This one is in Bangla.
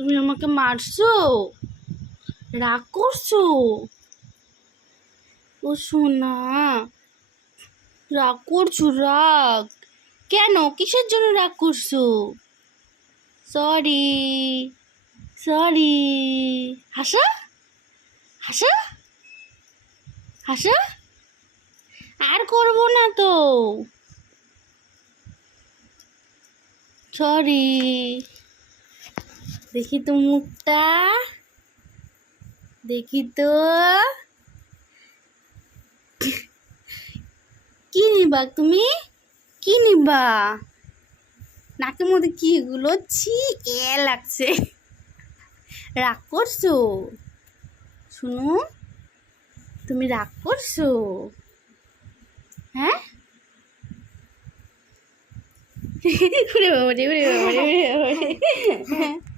তুমি আমাকে মারছো, রাগ করছো? ও সোনা, রাগ করছো? রাগ কেন? কিসের জন্য রাগ করছো? Sorry, sorry. হাসা, হাসা, হাসা। আর করবো না তো। সরি। দেখি তো মুখটা, দেখি তো। কি নিবা তুমি? কি নিবা? নাকের মধ্যে কি এগুলো? ছি, লাগছে। রাগ করছো? শুনো, তুমি রাগ করছো? হ্যাঁ? ওরে বাবারে, ওরে বাবারে, ওরে বাবারে।